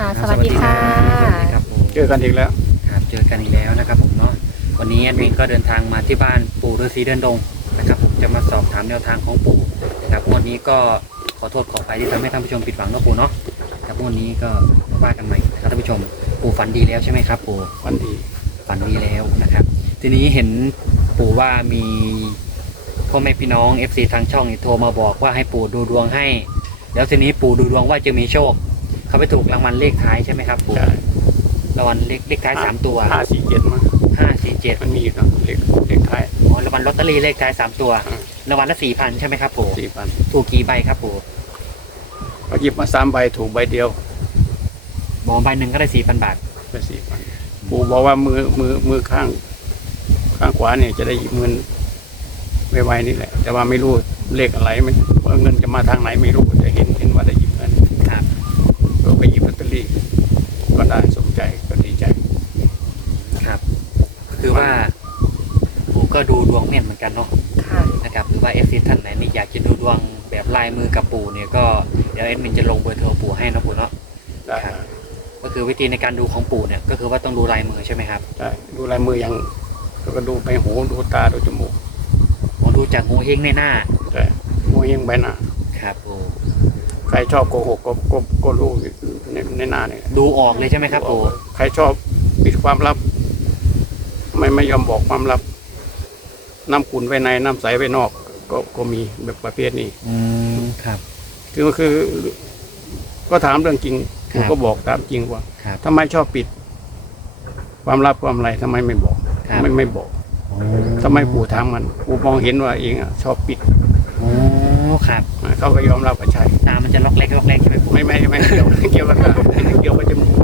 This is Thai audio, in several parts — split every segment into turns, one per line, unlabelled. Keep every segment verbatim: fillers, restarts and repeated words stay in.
ค่ะสวัสดีค่ะ
สวัสดีครับผม
เจอกันอีกแล้ว
ครับเจอกันอีกแล้วนะครับผมเนาะวันนี้แอดมินก็เดินทางมาที่บ้านปู่ฤาษีเดินดงนะครับผมจะมาสอบถามแนวทางของปู่นะครับวันนี้ก็ขอโทษขออภัยที่ทำให้ท่านผู้ชมผิดหวังนะปู่เนาะครับวันนี้ก็มาว่ากันใหม่นะครับท่านผู้ชมปู่ฝันดีแล้วใช่ไหมครับปู่
ฝันดี
ฝันดีแล้วนะครับทีนี้เห็นปู่ว่ามีพ่อแม่พี่น้อง เอฟ ซี ทางช่องโทรมาบอกว่าให้ปู่ดูดวงให้แล้วทีนี้ปู่ดูดวงว่าจะมีโชคเขาไปถูกรางวัลเลขท้ายใช่ไหมครับปู่รางวัลเลขเลขท้ายสามตัว
ห้าสี่เจ็ดมั้ง
ห้าสี่เจ็ด
มันมีอยู่นะเลขเลขท้าย
อ๋อรางวัลลอตเตอรี่เลขท้ายสามตัวรางวัลละสี่พันใช่ไหมครับปู่
สี่พัน
ถูกกี่ใบครับปู่
ก็หยิบมาสามใบถูกใบเดียว
บอกใบหนึ่งก็ได้สี่พันบาท
ได้สี่พันปู่บอกว่ามือมือมือข้างข้างขวาเนี่ยจะได้หยิบเงินไวๆนี่แหละแต่ว่าไม่รู้เลขอะไรไม่ว่าเงินจะมาทางไหนไม่รู้แต่เห็นเห็นว่าได้หยิบเงิน
ครับ
ก็ไปหยิบลอตเตอรี่ก็ได้สมใจก็ดีใจ
ครับคือว่าปู่ก็ดูดวงเม่นเหมือนกันเนาะนะครับหรือว่าเอฟซีท่านไหนนี่อยากจะดูดวงแบบลายมือกับปู่เนี่ยก็เดี๋ยวเอ็ดมินจะลงเบอร์โทรปู่ให้นะปู่เนาะครับก็คือวิธีในการดูของปู่เนี่ยก็คือว่าต้องดูลายมือใช่ไหมครับ
ใช่ดูลายมืออย่างแล้วก็ดูไปหูดูตาดูจมูก
ผมดูจากหูเฮงในหน้า
ใช่หูเฮงใบหน้า
ครับปู่
ใครชอบโกหกก็ก็ก็รู้ในในหน้าเนี่ย
ดูออกเลยใช่ไหมครับปู่
ใครชอบปิดความลับไม่ไม่ยอมบอกความลับน้ำขุ่นไว้ในน้ำใสไว้นอกก็ก็มีแบบประเภทนี้
อืมครับ
คือก็คือ ก็ถามเรื่องจริงผมก็บอกตามจริงว่าทำไมชอบปิดความลับความอะไรทำไมไม่บอกไม่ไม่บอกทำไมปู่ถามมันปู่มองเห็นว่าเองอ่ะชอบปิด
โอ้ครับ
เขาก็ยอมรับว่าใช่
ตามันจะล็อกเล็กล็อกเล็กใช่ไหมปู่
ไม่ไม่ไม่เกี่ยวไม่เกี่ยวกับตาไม่เกี่ยวกับจมูก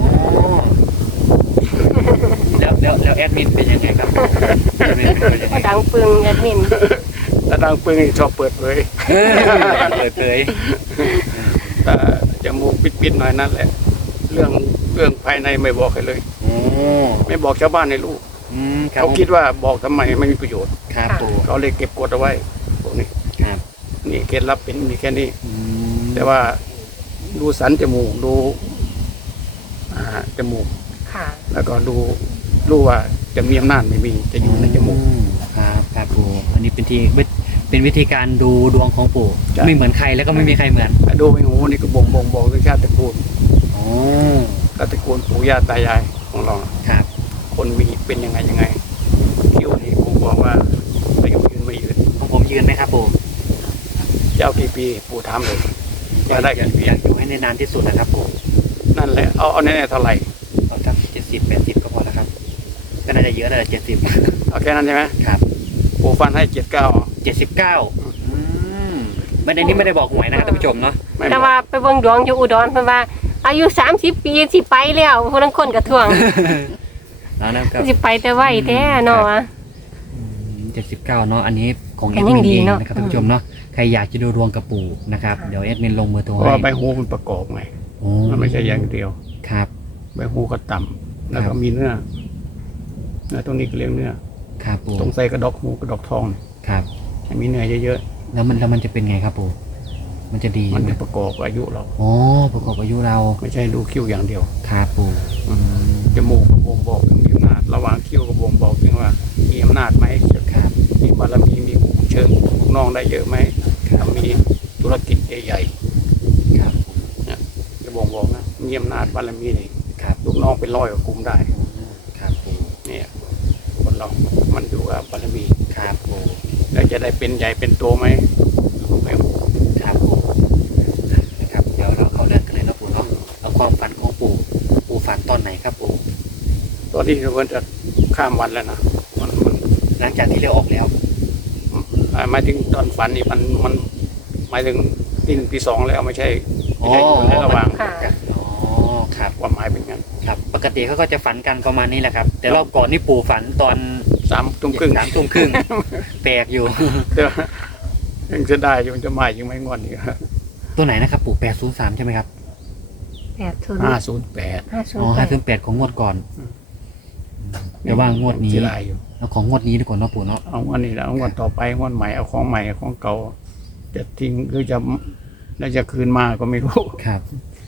แล้วแล้วแล้วแอดมินเป็นยังไงครับ
ก็ดังปึงแอดมิน
แต่ดังปึงชอบเปิดเผย
เปิดเผย
แต่จมูกปิดๆหน่อยนั่นแหละเรื่องเรื่องภายในไม่บอกใครเลยไม่บอกชาวบ้านในลูกเขาคิดว่าบอกทำไมไม่มีประโยชน์เขาเลยเก็บกดเอาไว้พวกนี้นี่เคล็ดลับเป็นมีแค่นี้แต่ว่าดูสันจมูกดูจมูกแล้วก็ดูรู้ว่าจะมีอำนาจไม่มีจะอยู่ในจมูก
ครับครับปู่อันนี้เป็นที่เป็นวิธีการดูดวงของปู่ไม่เหมือนใครแล้วก็ไม่มีใครเหมือน
ดูไปหูนี่ก็บ่งบ่งบอกถึงชาติตระกูล
อ๋อ
ตระกูลปู่ย่าตายายของเรา
ครับ
คนมีเป็นยังไงยังไงคิ้วนี่ปู่บอกว่าอายุยืนไม่ยืน
ของผมยืนไหมครับปู่
จะเอากี่ปีปู่ถามเลย
อยากได้กี่ปีอยากอยู่ให้นานที่สุดนะครับปู่
นั่นแหละเอาเอาแน่ๆเท่าไหร่
เอาสักเจ็ดสิบแปดสิบก็พอแล้วครับก็น่าจะเยอะน่าจะเจ็ดสิบ
เอาแค่นั้นใช่ไหม
ครับ
ปู่ฟันให้เจ็ดเก้า
เจ็ดสิบเก้าไม่ได้นี่ไม่ได้บอกหวยนะครับท่านผู้ชมเนาะ
แต่ว่าไปเบิ่งดวงอยู่อุดรเพิ่นว่าอายุสามสิบปีสิไปแล้วผู้นั้นคนกระท่วงสิไปแต่ไหวแท้เนาะ
เจ็ดสิบเก้าเนาะอันนี้ของแอดมินเองนะครับท่านผู้ชมเนาะใครอยากจะดูดวงกับปู่นะครับเดี๋ยวแอดมินลงมือโทรให้
เพราะใบหูมันประกอบไงมันไม่ใช่อย่างเดียว
ครับ
ใบหูก็ต่ำแล้วก็มีเนื้อเนื้อตรงนี้ก็เรียกเนื้อ
ครับปู่
ตรงใส่กระดกหูกระดกทอง
ครับ
มีเนื้อเยอะ
ๆแล้วมันแล้วมันจะเป็นไงครับปู่มันจะดี
มันจะประกอบอายุเรา
อ๋อประกอบอายุเรา
ไม่ใช่ดูคิ้วอย่างเดียว
ครับปู่
จมูกก็บ่งบอกถึงมีอำนาจระหว่างคิ้วก็บ่งบอกถึงว่ามีอำนาจไหม
ครับ
มีบารมีมีเชิญลูกน้องได้เยอะไหมถ้ามีธุรกิจใหญ่
ๆครับ
เนี่ยจะบ่งบอกนะมีอำนาจบารมีนี่
ครับ
ลูกน้องเป็นร้อยก็คุมได้
ครับปู่
เนี่ยคนเรามันอยู่กับบารมี
ครับปู่
แล้วจะได้เป็นใหญ่เป็นโตไหมไม่
ครับปู่นะครับเดี๋ยวเราเข้าเรื่องกันเลยนะปู่เนาะเอาความฝันของปู่ปู่ฝันตอนไหนครับปู่
ตอนที่เราจะข้ามวันแล้วนะมัน
หลังจากที่เราออกแล้ว
หมายถึงตอนฝันนี่มันมันหมายถึงที่หนึ่งที่สองแล้วไม่ใช่
ไม่ใช่อยู่
ในระหว่าง
อ๋อครับ
ความหมายเป็นงั้น
ครับปกติเขาก็จะฝันกันประมาณนี้แหละครับแต่รอบก่อนนี่ปู่ฝันตอน
สามทุ่มครึ่ง
สามทุ่มครึ่งแปลกอยู่
ยังจะได้อยู่มันจะใหม่ยังไม่งอนอีก
ตัวไหนนะครับปู่แปดศูนย์สามใช่ไหมครับ
แปดศูนย์
ห้าศูนย์แปด
อ๋อห้าศูนย์แปดของงวดก่อนเดี๋ยวว่างวดนี้แล้วของงวดนี้ดีกว่าเนาะปู่เนาะ
เอางวดนี้แล้วงวดต่อไปงวดใหม่เอาของใหม่ของเก่าจะทิ้งหรือจะแล้วจะคืนมาก็ไม่รู้
ครับ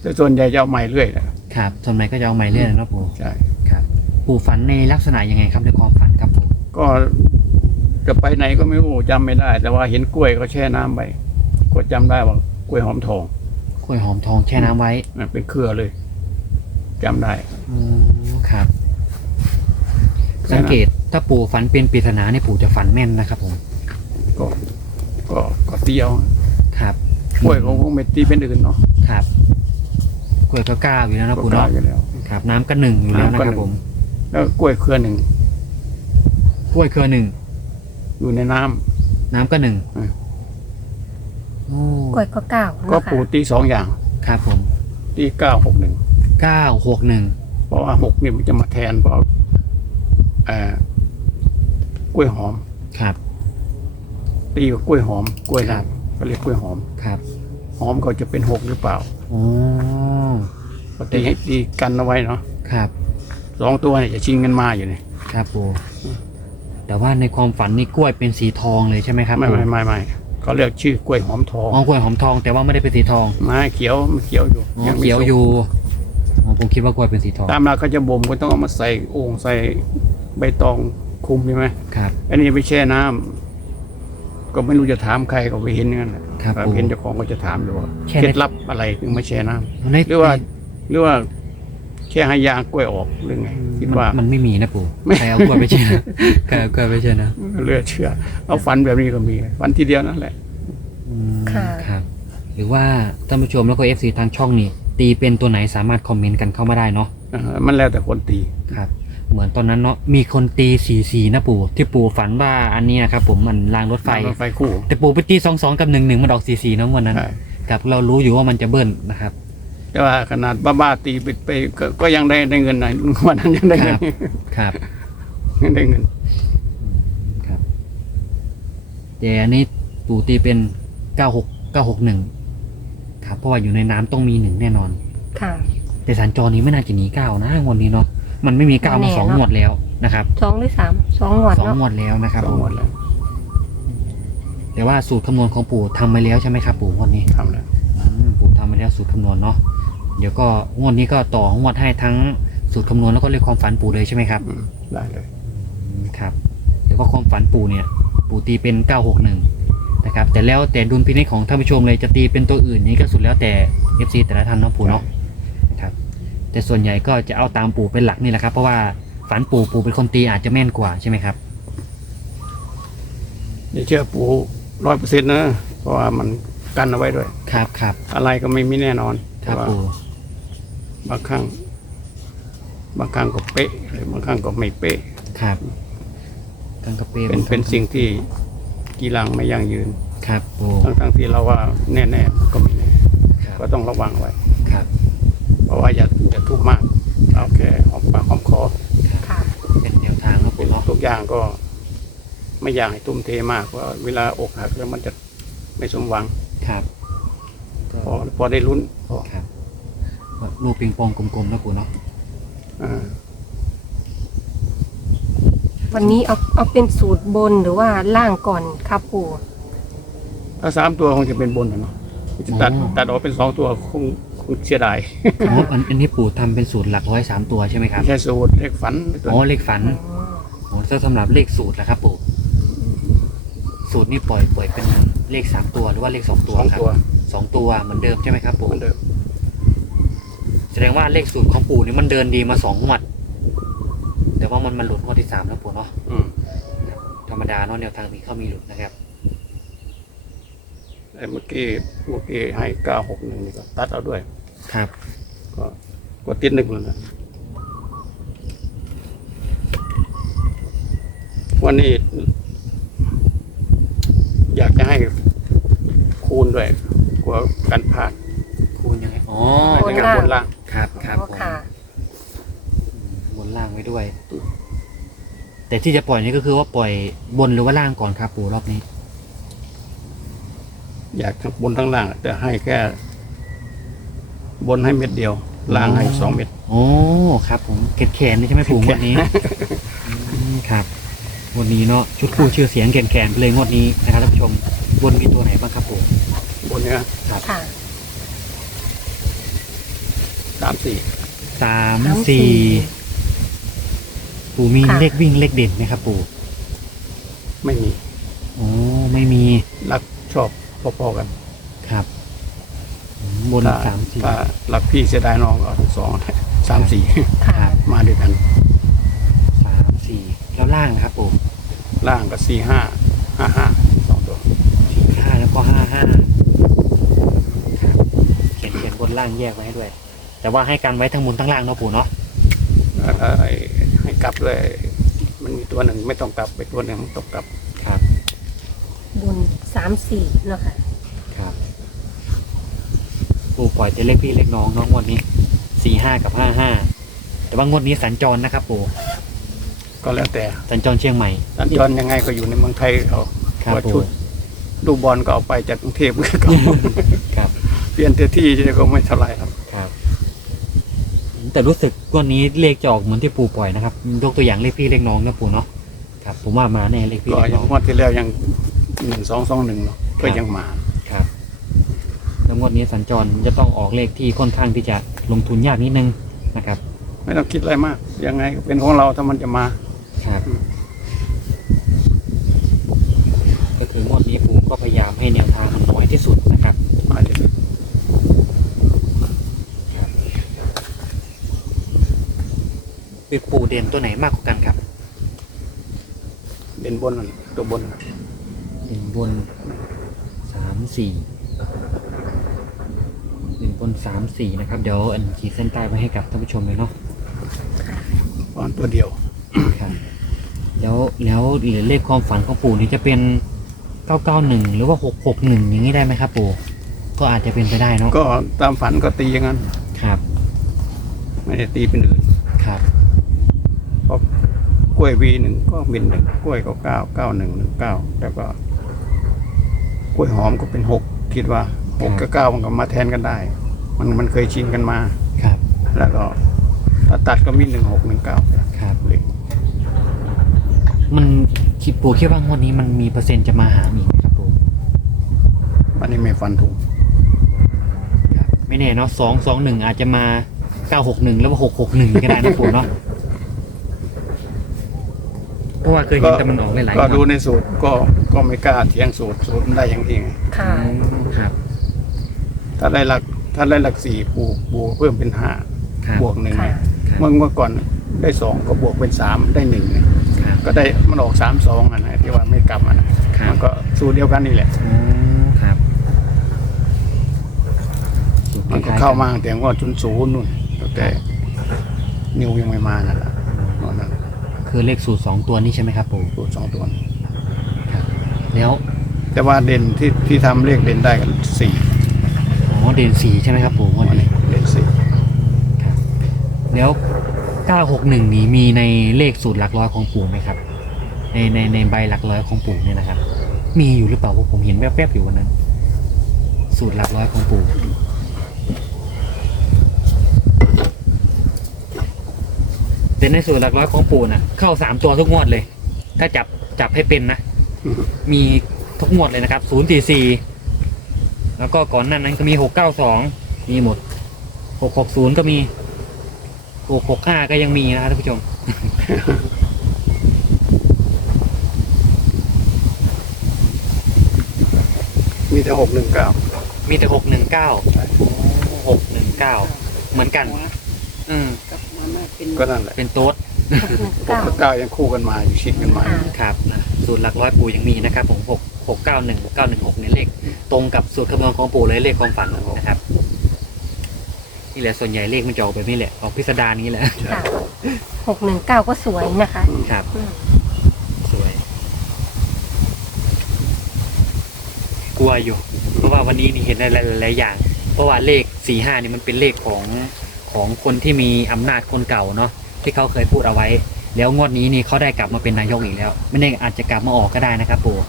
แต่ส่วนใหญ่จะเอาใหม่เรื่อยนะครับ
ส่วนใหญ่ก็จะเอาไม้เลื่อนนะปู่
ใช่
ครับปู่ฝันในลักษณะยังไงครับในความฝันครับปู่
ก็จะไปไหนก็ไม่รู้จำไม่ได้ แต่ว่าเห็นกล้วยเขาแช่น้ำไปก็จำได้ว่ากล้วยหอมทอง
กล้วยหอมทองแช่น้ำไว้
มันเป็นเครือเลยจำได้
อืมครับ สังเกตถ้าปู่ฝันเป็นปริศนาเนี่ยปู่จะฝันแม่นนะครับผม
ก็ก็ก็เตียว
ครับ
กล้วยเขาคงไม่ตีเป็นอื่นเนาะ
ครับกล้วยก็เก้าอยู่แล้วนะ
ก็
ปู่
กล้า
เนาะ
อยู่แล้ว
ครับ น้ำก็หนึ่งอยู่แล้วนะครับผม
แล้วกล้วยเครือหนึ่ง
กล้วยเครือหนึ่ง
อยู่ในน้ำ
น้ำก็หนึ่ง
อืม
โอ้
กล้วยก็เก้า
ก็
นะคะ
ปูตีสองอย่าง
ครับผม
ตีเก้าหกหนึ่ง
เก้าหกหนึ่ง
เพราะว่าหกนี่มันจะมาแทนเพราะเอ่อกล้วยหอม
ครับ
ตีกับกล้วยหอมกล้วย
ครั
นั่
บ
นเขาเรียกกล้วยหอม
ครับ
หอมเขาจะเป็นหกหรือเปล่า
โอ้
ก็ตีให้ตีกันเอาไว้เนาะ
ครับ
สองตัวเนี่ยจะชิงกันมาอยู่เนี่ย
ครับปู่แต่ว่าในความฝันนี่กล้วยเป็นสีทองเลยใช่ไหมครับ
ไม่
ปู่
ไม่ไม่ไม่เขาเรียกชื่อกล้วยหอมทอง
อ๋อกล้วยหอมทอง แต่ว่าไม่ได้เป็นสีทอง
ไม้เขียวมันเขียวอยู่
อ๋อ
ไม่
เขียว
สุก
อยู่อ๋อผมคิดว่ากล้วยเป็นสีทอง
ตามหลักเขาจะบ่มก็ต้องเอามาใส่โอ่งใส่ใบตองคลุมใช่ไหม
ครับ
อันนี้ไปแช่น้ำก็ไม่รู้จะถามใครก็ไปเห็นอย่างนั้นแหละ
ครับ
ถ้า
ปู่
เห็นเจ้าของก็จะถามอยู่ว่า
แช่
เค
ใน
ล็ดลับอะไรถึงมาแช่น้ำ
ใน
หรือว่า หรือว่าแค่ให้ยางกล้วยออกหรือไงคิดว่า
มันไม่มีนะปู่
ไม่
ใครเอากล้วยไปเช่นะใครเอากล้วยไปเช่นะ
เลือเชื่อ เอาฟันแบบนี้ก็มีฟันทีเดียวนั่นแหละ
อืม
ค่ะ
ครับ หรือว่าท่านผู้ชมแล้วก็เอฟซีทางช่องนี่ตีเป็นตัวไหนสามารถคอมเมนต์กันเข้ามาได้เนาะ
อ่ามันแล้วแต่คนตี
ครับ เหมือนตอนนั้นเนาะมีคนตีสี่สี่นะปู่ที่ปู่ฝันว่าอันนี้นะครับผมมันรางรถไฟ
รถไฟคู่
แต่ปู่ไปตีสองสองกับหนึ่งหนึ่งมันออกสี่สี่เนาะวันนั้น
ใช่
ครับเรารู้อยู่ว่ามันจะเบิ้ลนะครับ
แต่ว่าขนาดบ้าๆตีไปไปก็ก็ยังได้ได้เงินหน่อยวันนั้นยังได้เงิน
ครับ
ยังได้เงิน
ครับแต่อันนี้ปู่ตีเป็นเก้าหกเก้าหกหนึ่งครับเพราะว่าอยู่ในน้ำต้องมีหนึ่งแน่นอน
ค่ะ
แต่สัญจรนี้ไม่น่าจะหนีเก้านะงวดนี้เนาะมันไม่มีเก้ามาสองงวดแล้วนะครับ
สองหรือสามสองหวด
สอง
เนาะ
งวดแล้วนะครับ
สองหมดแล้ว
แต่ว่าสูตรคำนวณของปู่ทำไปแล้วใช่ไหมครับปู่งวดนี้
ทำแล้ว
อืมปู่ทำไปแล้วสูตรคำนวณเนาะเดี๋ยวก็งวดนี้ก็ต่องวดให้ทั้งสูตรคำนวณแล้วก็เลขความฝันปู่เลยใช่ไหมครับ
อืมได้เลย
อืมครับแต่ว่าความฝันปู่เนี่ย ปู่ตีเป็นเก้าหกหนึ่งนะครับแต่แล้วแต่ดุลพินิจของท่านผู้ชมเลยจะตีเป็นตัวอื่นนี้ก็สุดแล้วแต่ เอฟ ซี แต่ละท่านเนาะปู่เนาะนะครับแต่ส่วนใหญ่ก็จะเอาตามปู่เป็นหลักนี่แหละครับเพราะว่าฝันปู่ปู่เป็นคนตีอาจจะแม่นกว่าใช่ไหมครับ
อย่าเชื่อปูร้อยเปอร์เซ็นต์นะเพราะว่ามันกันเอาไว้ด้วย
ครับครับ
อะไรก็ไม่มีแน่นอน
ครับ
แต่ว่า
ปู่
บางครั้งบางครั้งก็เป๊ะหรือบางครั้งก็ไม่เป๊ะ
ครับกังกระเป
เป็นเป็นสิ่งที่กีรังไม่ยั่งยืน
ครับปู่
ทั้งทั้งที่เราว่าแน่ๆก็ไม่แน่
ครับ
ก็ต้องระวังไว้
ครับ
เพราะว่าอย่าอย่าทุกข์มากเอาแค่หอมปากหอมคอ
ค่ะ
เป็นแนวทางเนาะปู่เนาะ
ทุกอย่างก็ไม่อยากให้ทุ่มเทมากเพราะเวลาอกหักแล้วมันจะไม่สมหวัง
ครับก็
พอพอได้ลุ้นพอ
ครับลูกปิงปองกลมๆนะปู่เนาะ
อ่า
วันนี้เอาเอาเป็นสูตรบนหรือว่าล่างก่อนครับปู่
ถ้าสามตัวคงจะเป็นบนนะเนาะจะตัดตัดออกเป็นสองตัวคงคงเสียดาย
อ๋ออันอันนี้ปู่ทำเป็นสูตรหลักร้อยสามตัวใช่ไหมครับ
ไม่ใช่สูตรเลขฝันตัว
อ๋อเลขฝัน
อ๋อ
อ๋อถ้าสำหรับเลขสูตรแล้วครับปู่สูตรนี่ปล่อยปล่อยเป็นเลขสามตัวหรือว่าเลขสองตัว
สอง
ครับ
ตัว
สองตัวเหมือนเดิมใช่ไหมครับปู่
เหมือนเดิม
แสดงว่าเลขสูตรของปู่นี่มันเดินดีมาสองงวดแต่ว่ามันมันหลุดงวดที่สามแล้วปู่เนาะ
อืม
ธรรมดาเนาะแนวทางนี้เขามีหลุดนะครับ
ไอ้เมื่อกี้เมื่อกี้ให้เก้าหกหนึ่งนี่ก็ตัดเอาด้วย
ครับ
ก็ก็ติดหนึ่งเลยนะวันนี้ อยากจะให้คูณด้วยกลัวกันพลาด
คูณยังไงอ๋อ
ในงานบนล่าง
ครับครับ
อ๋อ
ผม
ค่ะ
บนล่างไว้ด้วย แต่ที่จะปล่อยนี่ก็คือว่าปล่อยบนหรือว่าล่างก่อนครับปู่รอบนี้
อยากทั้งบนทั้งล่าง แต่ให้แค่ บนให้เม็ดเดียว ล่างให้สองเม็ด
โอ้ครับผมเกล็ดแขนนี่ใช่ไหมปู่งวดนี้อืมครับงวดนี้เนาะชุดคู่ชื่อเสียงเกล็ดแขนไปเลยงวดนี้นะครับท่านผู้ชมบนมีตัวไหนบ้างครับปู่
บนเนี้ย
ค่ะ
ามสี่
สามสี่ปู่มีเลขวิ่งเลขเด่นไหมครับปู่
ไม่มี
โอ้ไม่มี
รักชอบพอๆกัน
ครับอืมบน
ถ้า
สามสี่
ถ้ารักพี่เสียดายน้องก็สองสามสี่
ค่ะ
มาด้วยกัน
สามสี่แล้วล่างนะครับปู่
ล่างก็สี่ห้าห้าห้าสองตัว
สี่ห้าแล้วก็ห้าห้าครับเขียนเขียนบนล่างแยกไว้ให้ด้วย แต่ว่าให้กันไว้ทั้งบนทั้งล่างเนาะปู่เนาะ
แล้วก็ให้ให้กลับด้วยมันมีตัวหนึ่งไม่ต้องกลับไปตัวหนึ่งมันต้องกลับ
ครับ
บนสามสี่เนาะค่ะ
ครับปู่ปล่อยแต่เลขพี่เลขน้องน้องงวดนี้สี่ห้ากับห้าห้าแต่ว่างวดนี้สัญจรนะครับปู่
ก็แล้วแต่
สัญจรเชียงใหม่
สัญจรยังไงก็อยู่ในเมืองไทยเขา
ครับ
ว่า
ปู่
ชุดดูบอลก็เอาไปจากกรุงเทพก็
ครับ
เปลี่ยนแต่ที่ก็ไม่เท่าไหรครับ
ครับ แต่รู้สึกงวดนี้เลขจะออกเหมือนที่ปู่ปล่อยนะครับยกตัวอย่างเลขพี่เลขน้องนะปู่เนาะครับผมว่ามาแน่เลขพี่
ก็
เลข
อ
น้
ย่า
อง ง
งวดที่แล้วยังหนึ่งสองสองหนึ่งเนาะก็ยังมา
ครับแล้วงวดนี้สัญจรจะต้องออกเลขที่ค่อนข้างที่จะลงทุนยากนิดนึงนะครับ
ไม่ต้องคิดอะไรมาก ยังไงก็เป็นของเราถ้ามันจะมา
ครับ ก็คืองวดนี้ปู่ก็พยายามให้แนวทางมันน้อยที่สุดนะครับ
มาเดี๋ยว
คือปู่เด่นตัวไหนมากกว่ากันครับ
เด่นบนนั่นตัวบนน่ะ
เด่นบนสามสี่เด่นบนสามสี่นะครับเดี๋ยวอันขีดเส้นใต้ไว้ให้กับท่านผู้ชมเลยเนาะ
ตอนตัวเดียว
ครับแล้วแล้วหรือเลขความฝันของปู่นี่จะเป็นเก้าเก้าหนึ่งหรือว่าหกหกหนึ่งอย่างนี้ได้ไหมครับปู่ก็อาจจะเป็นไปได้เนาะ
ก็ตามฝันก็ตีอย่างนั้น
ครับ
ไม่ได้ตีเป็นอื่น
ครับ
เพราะกล้วยวีหนึ่งก็มินหนึ่งกล้วยก็เก้าเก้าหนึ่งหนึ่งเก้าแล้วก็กล้วยหอมก็เป็นหกคิดว่าหกกับเก้ามันก็มาแทนกันได้ มันมันเคยชินกันมา
ครับ
แล้วก็ถ้าตัดก็มีหนึ่งหกหนึ่งเก้า
ครับ
เลย
มันคิดปู่คิดว่างวดนี้มันมีเปอร์เซ็นต์จะมาหาอีกไหมครับปู่
อันนี้ไม่ฟันถูก
ครับไม่แน่เนาะสองสองหนึ่งอาจจะมาเก้าหกหนึ่งแล้วว่าหกหกหนึ่งก็ได้นะปู่เนาะเพราะว่าเคยเห็นแต่มันออกหลายๆ
ก็
งว
ดู
ด
ในสูตรก็ก็ไม่กล้าเถียงสูตรสูตรมันได้อย่างที่ไง
ค่ะ
อืมครับ
ถ้าได้หลักถ้าได้หลักสี่บวกบวกเพิ่มเป็นห้า
ครับ
บวกหนึ่ง
ค่ะ
ครับ
เมื่อเมื่อก่อนได้สองก็บวกเป็นสามได้หนึ่งเนี่ย
ครับ
ก็ได้มันออกสามสองอ่ะนะที่ว่าไม่กลับอ่ะนะครับ มันก็สูตรเดียวกันนี่แหละ
อ๋อครับ
มันก็เข้ามาตั้งแต่ว่าจุนศูนย์นู่นตั้งแต่นิวยังไม่มานั่นแหละนั่นแหละ
คือเลขสูตรสองตัวนี้ใช่ไหมครับปู่
สูตรสองตัว
แล้ว
แต่ว่าเด่นที่ที่ทำเลขเด่นได้กันสี่
อ๋อเด่นสีใช่ไหมครับปู่งวดนี้
เด่นสี่
ครับแล้วเก้าหกหนึ่งนี้มีในเลขสูตรหลักร้อยของปู่ไหมครับ ในในในใบหลักร้อยของปู่เนี่ยนะครับ มีอยู่หรือเปล่าผมเห็นแวบๆอยู่วันนั้น สูตรหลักร้อยของปู่แต่ในสูตรหลักร้อยของปู่น่ะ เข้าสามตัวทุกงวดเลย ถ้าจับจับให้เป็นนะ มีทุกงวดเลยนะครับศูนย์สี่สี่แล้วก็ก่อนหน้านั้นก็มีหกเก้าสองมีหมดหกหกศูนย์ก็มีหกหกห้าก็ยังมีนะครับท่านผู้ชม
มีแต่หกหนึ่งเก้า
มีแต่หกหนึ่งเก้าหกหนึ่งเก้าเหมือนกัน อืม
ก็นั่นแหละ
เป็นโต๊ด
หกกับเก้ายังคู่กันมาอยู่ชิดกันมา
ค่ะ
ครับนะสูตรหลักร้อยปู่ยังมีนะครับผมหกหกเก้าหนึ่งเก้าหนึ่งหกในเลขตรงกับสูตรคำนวณของปู่เลยเลขความฝันนะครับนี่แหละส่วนใหญ่เลขมันจะออกแบบนี้แหละออกพิสดารนี้แหละ
ค่ะหกหนึ่งเก้าก็สวยนะคะ
ครับ
อืม
สวย กลัวอยู่ เพราะว่าวันนี้นี่เห็นหลายๆอย่าง เพราะว่าเลขสี่ห้านี่มันเป็นเลขของของคนที่มีอำนาจคนเก่าเนาะที่เขาเคยพูดเอาไว้ แล้วงวดนี้นี่เขาได้กลับมาเป็นนายกอีกแล้ว ไม่แน่อาจจะกลับมาออกก็ได้นะครับปู่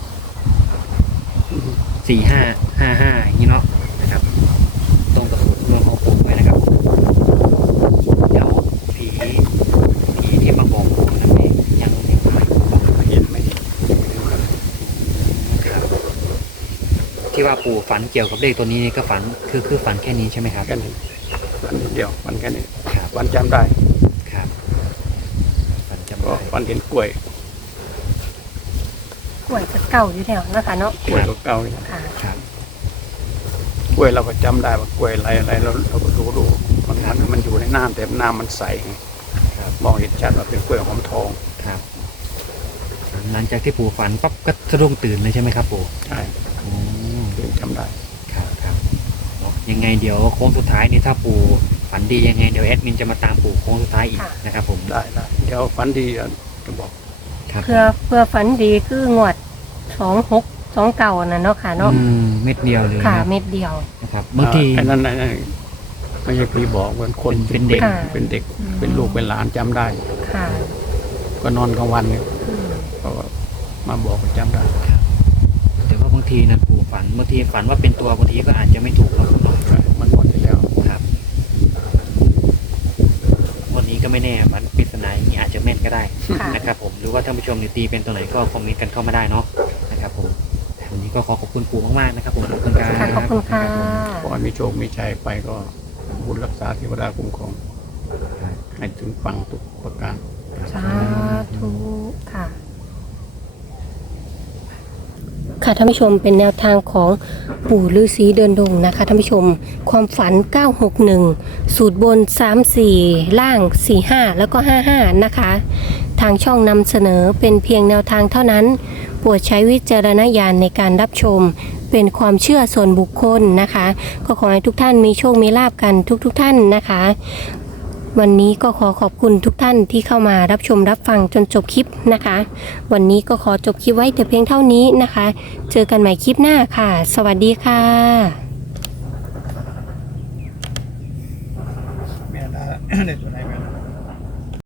สี่ห้าห้าห้าอย่างนี้เนาะนะครับ ตรงกับสูตรคำนวณของปู่ไว้นะครับเดี๋ยวผีผีที่มาบอกปู่นั่นเองยังยังไม่บอก
เห็นไหม
ครับที่ว่าปู่ฝันเกี่ยวกับเลขตัวนี้นี่ก็ฝันคือคือฝันแค่นี้ใช่ไหมครับ
แค่นี้วันเดียววันแค่นี้
ครับ
วันจำได้
ครับฝันจำ
ก็
ได้
วันเห็นกล้วย
กล้วยจะเก่าอยู่แล้วนะคะเนาะ
กล้วยตัวเก่านี่
ค่ะ
ครับ
กล้วยเราก็จำได้ว่ากล้วยอะไรอะไรเราเราก็ดูดูมันมันมันอยู่ในน้ำแต่น้ำมันใสไง
ครับ
มองเห็นชัดว่าเป็นกล้วยหอมทอง
ครับหลังจากที่ปู่ฝันปั๊บก็สะดุ้งตื่นเลยใช่ไหมครับปู่
ใช่
อืม
ถึงจำได้
ครับครับเนาะยังไงเดี๋ยวโค้งสุดท้ายนี่ถ้าปู่ฝันดียังไงเดี๋ยวแอดมินจะมาตามปู่โค้งสุดท้ายอีกนะครับผม
ได้ได้เดี๋ยวฝันดีจะบอก
ครับ
เพื่อเพื่อฝันดีคืองวดสองหกสองเก่าน่ะเนาะค่ะเนาะ
อืมเม็ดเดียวเลย
ค่ะ
นะ
เม็ดเดียว
นะครับบางที
ไอ้นั่นไอ้นั่นไม่ใช่พี่บอกเหมือนคน
เป็นเด็ก
เป็นเด็กเป็นลูกเป็นหลานจำได้
ค่ะ
ก็นอนกลางวันเนี่ย
อืม
ก็มาบอกว่าจำได้
แต่ว่าบางทีนะปู่ฝันบางทีฝันว่าเป็นตัวบางทีก็อาจจะไม่ถูกนะปู่เนาะ
มันหมดไปแล้ว
ครับวันนี้ก็ไม่แน่มันปริศนาอย่างนี้อาจจะแม่นก็ได้
ค่ะ
นะครับผมหรือว่าท่านผู้ชมเนี่ยตีเป็นตัวไหนก็คอมเมนต์กันเข้ามาได้เนาะนะครับผมวันนี้ก็ขอขอบคุณปู่มากๆนะครับผมขอบคุณครับ
ค่ะขอบคุณค่ะ
ขอให้มีโชคมีชัยไปก็บุญรักษาเทวดาคุ้มครองให้ถึงฟังทุกประการ
สาธุค่ะ ค่ะท่านผู้ชมเป็นแนวทางของปู่ฤาษีเดินดงนะคะท่านผู้ชมความฝันเก้าหกหนึ่งสูตรบนสามสี่ล่างสี่ห้าแล้วก็ห้าห้านะคะ ทางช่องนำเสนอเป็นเพียงแนวทางเท่านั้นโปรดใช้วิจารณญาณในการรับชมเป็นความเชื่อส่วนบุคคลนะคะ ก็ขอให้ทุกท่านมีโชคมีลาภกันทุกๆทท่านนะคะ วันนี้ก็ขอขอบคุณทุกท่านที่เข้ามารับชมรับฟังจนจบคลิปนะคะ วันนี้ก็ขอจบคลิปไว้แต่เพียงเท่านี้นะคะ เจอกันใหม่คลิปหน้าค่ะ สวัสดีค่ะ
แม่ละในตัวไหนแม่